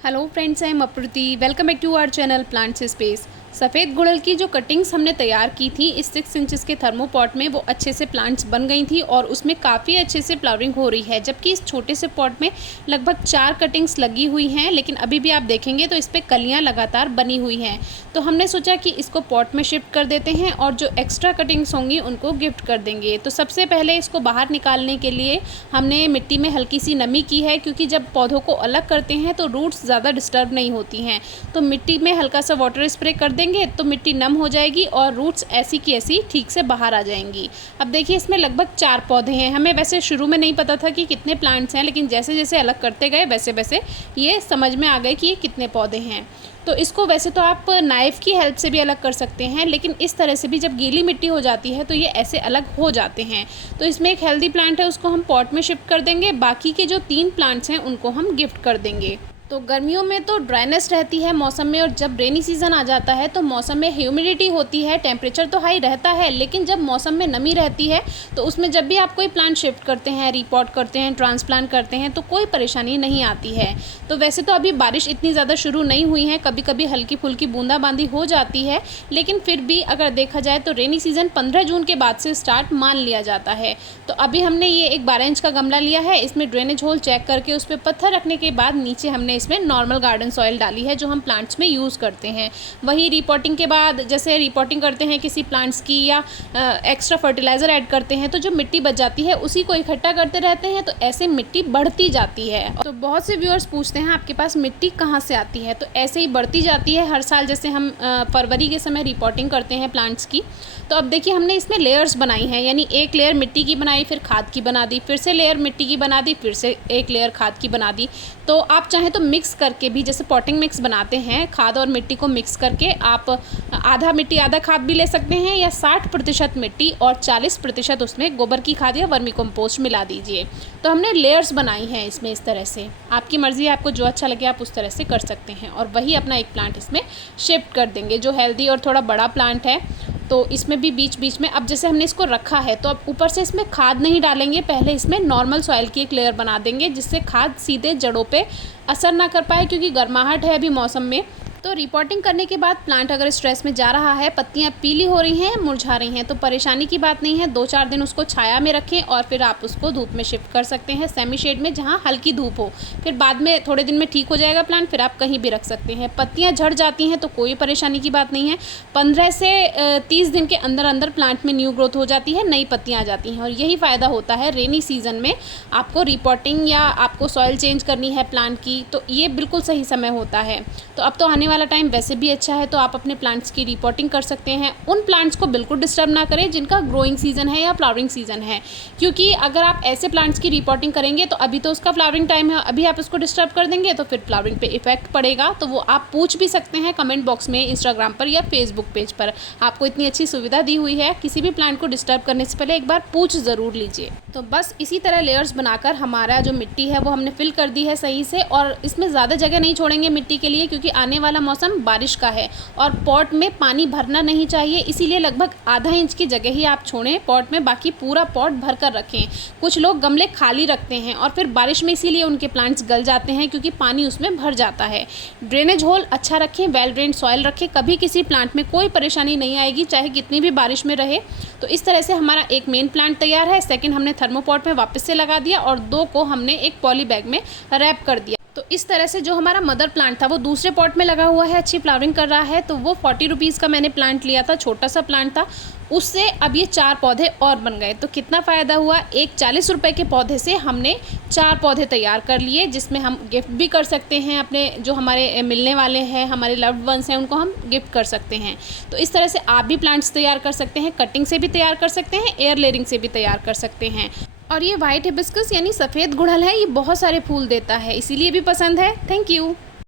Hello friends, I am Apruti. Welcome back to our channel plants space. सफ़ेद गुड़हल की जो कटिंग्स हमने तैयार की थी इस 6 इंचेस के थर्मोपॉट में, वो अच्छे से प्लांट्स बन गई थी और उसमें काफ़ी अच्छे से फ्लावरिंग हो रही है। जबकि इस छोटे से पॉट में लगभग 4 कटिंग्स लगी हुई हैं, लेकिन अभी भी आप देखेंगे तो इस पर कलियाँ लगातार बनी हुई हैं। तो हमने सोचा कि इसको पॉट में शिफ्ट कर देते हैं और जो एक्स्ट्रा कटिंग्स होंगी उनको गिफ्ट कर देंगे। तो सबसे पहले इसको बाहर निकालने के लिए हमने मिट्टी में हल्की सी नमी की है, क्योंकि जब पौधों को अलग करते हैं तो रूट्स ज़्यादा डिस्टर्ब नहीं होती हैं। तो मिट्टी में हल्का सा वाटर स्प्रे कर देंगे तो मिट्टी नम हो जाएगी और रूट्स ऐसी की ऐसी ठीक से बाहर आ जाएंगी। अब देखिए, इसमें लगभग 4 पौधे हैं। हमें वैसे शुरू में नहीं पता था कि कितने प्लांट्स हैं, लेकिन जैसे जैसे अलग करते गए वैसे वैसे ये समझ में आ गए कि ये कितने पौधे हैं। तो इसको वैसे तो आप नाइफ़ की हेल्प से भी अलग कर सकते हैं, लेकिन इस तरह से भी जब गीली मिट्टी हो जाती है तो ये ऐसे अलग हो जाते हैं। तो इसमें एक हेल्दी प्लांट है, उसको हम पॉट में शिफ्ट कर देंगे। बाकी के जो 3 प्लांट्स हैं उनको हम गिफ्ट कर देंगे। तो गर्मियों में तो ड्राइनेस रहती है मौसम में, और जब रेनी सीज़न आ जाता है तो मौसम में ह्यूमिडिटी होती है, टेम्परेचर तो हाई रहता है, लेकिन जब मौसम में नमी रहती है तो उसमें जब भी आप कोई प्लांट शिफ्ट करते हैं, रिपॉट करते हैं, ट्रांसप्लांट करते हैं तो कोई परेशानी नहीं आती है। तो वैसे तो अभी बारिश इतनी ज़्यादा शुरू नहीं हुई है, कभी कभी हल्की फुल्की बूंदाबांदी हो जाती है, लेकिन फिर भी अगर देखा जाए तो रेनी सीज़न 15 जून के बाद से स्टार्ट मान लिया जाता है। तो अभी हमने ये एक 12 इंच का गमला लिया है, इसमें ड्रेनेज होल चेक करके उस पर पत्थर रखने के बाद नीचे हमने इसमें नॉर्मल गार्डन सॉइल डाली है जो हम प्लांट्स में यूज़ करते हैं। वही रिपोर्टिंग के बाद जैसे रिपोर्टिंग करते हैं किसी प्लांट्स की, या एक्स्ट्रा फर्टिलाइज़र ऐड करते हैं, तो जो मिट्टी बच जाती है उसी को इकट्ठा करते रहते हैं, तो ऐसे मिट्टी बढ़ती जाती है। तो बहुत से व्यूअर्स पूछते हैं आपके पास मिट्टी कहाँ से आती है, तो ऐसे ही बढ़ती जाती है हर साल। जैसे हम फरवरी के समय रिपोर्टिंग करते हैं प्लांट्स की, तो अब देखिए हमने इसमें लेयर्स बनाई हैं, यानी एक लेयर मिट्टी की बनाई, फिर खाद की बना दी, फिर से लेयर मिट्टी की बना दी, फिर से एक लेयर खाद की बना दी। तो आप चाहें तो मिक्स करके भी, जैसे पॉटिंग मिक्स बनाते हैं, खाद और मिट्टी को मिक्स करके आप आधा मिट्टी आधा खाद भी ले सकते हैं, या 60% मिट्टी और 40% उसमें गोबर की खाद या वर्मी कंपोस्ट मिला दीजिए। तो हमने लेयर्स बनाई हैं इसमें इस तरह से। आपकी मर्ज़ी है, आपको जो अच्छा लगे आप उस तरह से कर सकते हैं। और वही अपना एक प्लांट इसमें शिफ्ट कर देंगे जो हेल्दी और थोड़ा बड़ा प्लांट है। तो इसमें भी बीच बीच में, अब जैसे हमने इसको रखा है तो अब ऊपर से इसमें खाद नहीं डालेंगे, पहले इसमें नॉर्मल सॉइल की एक लेयर बना देंगे जिससे खाद सीधे जड़ों पे असर ना कर पाए, क्योंकि गर्माहट है अभी मौसम में। तो रिपोर्टिंग करने के बाद प्लांट अगर स्ट्रेस में जा रहा है, पत्तियां पीली हो रही हैं, मुरझा रही हैं, तो परेशानी की बात नहीं है। 2-4 दिन उसको छाया में रखें और फिर आप उसको धूप में शिफ्ट कर सकते हैं, सेमी शेड में जहां हल्की धूप हो। फिर बाद में थोड़े दिन में ठीक हो जाएगा प्लांट, फिर आप कहीं भी रख सकते हैं। पत्तियां झड़ जाती हैं तो कोई परेशानी की बात नहीं है। 15 से 30 दिन के अंदर अंदर प्लांट में न्यू ग्रोथ हो जाती है, नई पत्तियाँ आ जाती हैं। और यही फ़ायदा होता है रेनी सीजन में, आपको रिपोर्टिंग या आपको सॉइल चेंज करनी है प्लांट की, तो ये बिल्कुल सही समय होता है। तो अब तो आने वाला टाइम वैसे भी अच्छा है, तो आप अपने प्लांट्स की रिपोर्टिंग कर सकते हैं। उन प्लांट्स को बिल्कुल डिस्टर्ब ना करें जिनका ग्रोइंग सीजन है या फ्लावरिंग सीजन है, क्योंकि अगर आप ऐसे प्लांट्स की रिपोर्टिंग करेंगे तो अभी तो उसका फ्लावरिंग टाइम है, अभी आप उसको डिस्टर्ब कर देंगे तो फिर फ्लावरिंग पे इफेक्ट पड़ेगा। तो वो आप पूछ भी सकते हैं कमेंट बॉक्स में, इंस्टाग्राम पर या फेसबुक पेज पर। आपको इतनी अच्छी सुविधा दी हुई है, किसी भी प्लांट को डिस्टर्ब करने से पहले एक बार पूछ ज़रूर लीजिए। तो बस इसी तरह लेयर्स बनाकर हमारा जो मिट्टी है वो हमने फिल कर दी है सही से, और इसमें ज़्यादा जगह नहीं छोड़ेंगे मिट्टी के लिए, क्योंकि आने वाला मौसम बारिश का है और पॉट में पानी भरना नहीं चाहिए, इसीलिए लगभग आधा इंच की जगह ही आप छोड़ें पॉट में, बाकी पूरा पॉट भर कर रखें। कुछ लोग गमले खाली रखते हैं और फिर बारिश में इसीलिए उनके प्लांट्स गल जाते हैं, क्योंकि पानी उसमें भर जाता है। ड्रेनेज होल अच्छा रखें, वेल ड्रेन्ड सॉइल रखें, कभी किसी प्लांट में कोई परेशानी नहीं आएगी, चाहे कितनी भी बारिश में रहे। तो इस तरह से हमारा एक मेन प्लांट तैयार है, सेकेंड हमने थर्मोपॉट में वापस से लगा दिया और 2 को हमने एक पॉली बैग में रैप कर दिया। तो इस तरह से जो हमारा मदर प्लांट था वो दूसरे पॉट में लगा हुआ है, अच्छी फ्लावरिंग कर रहा है। तो वो 40 रुपीज़ का मैंने प्लांट लिया था, छोटा सा प्लांट था, उससे अब ये 4 पौधे और बन गए। तो कितना फ़ायदा हुआ, एक 40 रुपए के पौधे से हमने 4 पौधे तैयार कर लिए, जिसमें हम गिफ्ट भी कर सकते हैं अपने जो हमारे मिलने वाले हैं, हमारे लव्ड वंस हैं, उनको हम गिफ्ट कर सकते हैं। तो इस तरह से आप भी प्लांट्स तैयार कर सकते हैं, कटिंग से भी तैयार कर सकते हैं, एयर लेयरिंग से भी तैयार कर सकते हैं। और ये वाइट हिबिस्कस यानी सफ़ेद गुड़हल है, ये बहुत सारे फूल देता है, इसीलिए भी पसंद है। Thank you.